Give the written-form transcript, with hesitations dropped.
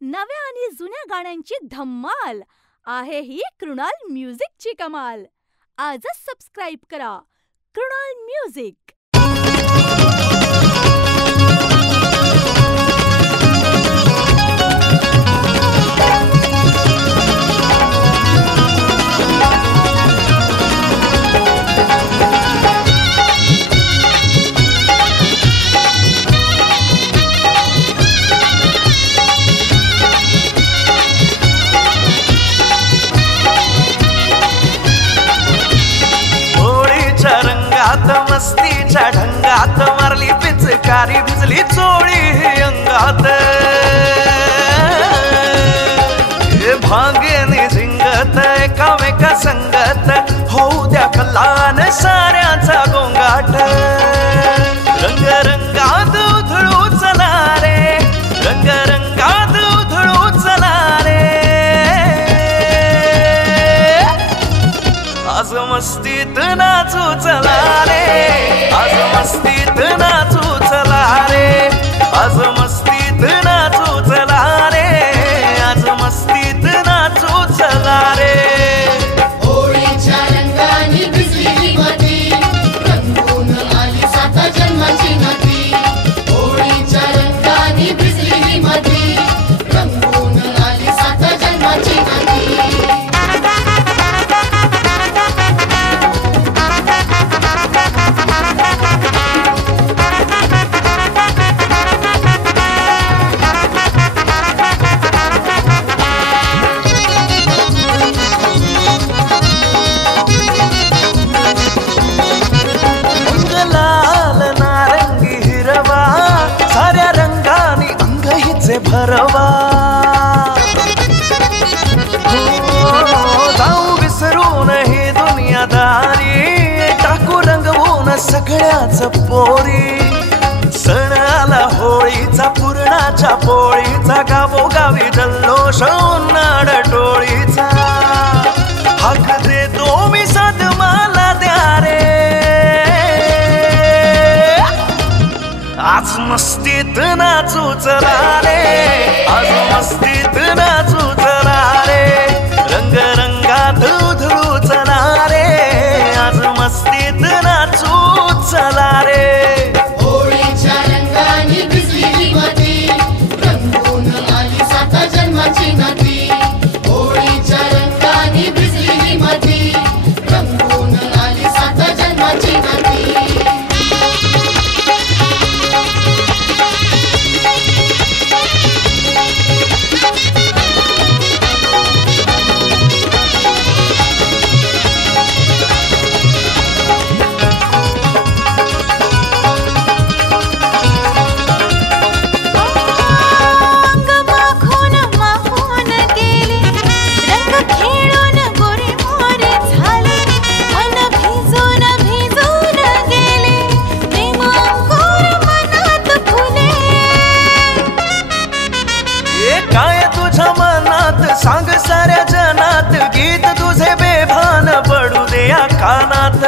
नव्या आणि जुन्या गाण्यांची धम्माल आहे ही कृणाल म्युझिकची कमाल. आजच सबस्क्राईब करा कृणाल म्युझिक. मस्तीच्या ढंगात मारली पिचकारी भिजली चोळी अंगात. भांगेने झिंगत एकामेका संगत होऊ द्या कल्लान साऱ्याचा गोंगाट. रंग रंगात उधळू चला रे, रंग रंगात उधळू चला रे. आज मस्तीत नाचू चला रे, आज मस्तीत नाचू चला रे, आज मस्तीत नाचू चला रे, आज मस्तीत नाचू चला रे. होळीच्या रंगाने भिजलेली माती रंगून आली सात जन्माची नाती. होळीच्या रंगाने भिजलेली माती रंगून आली सात जन्माची नाती. भरवा जाऊ विसरून ही दुनियादारी, टाकू रंगवून सगळ्याच पोरी. सण आला होळीचा पुरणाच्या पोळीचा, गावोगावी जल्लोष उन्हाळ टोळीचा. हक दे तो मी साध मला द्या रे, आज मस्तीत नाचू चला रे, आज मस्तीत नाचू चला रे. रंग रंगात उधळू चला रे, आज मस्तीत नाचू चला रे. होळीच्या रंगाने भिजलेली माती रंगून आली सात जन्माची नाती. होळीच्या रंगाने भिजलेली माती रंगून आली सात जन्माची नाती. सांग साऱ्या जनात गीत तुझे बेभान पडू दे या कानात.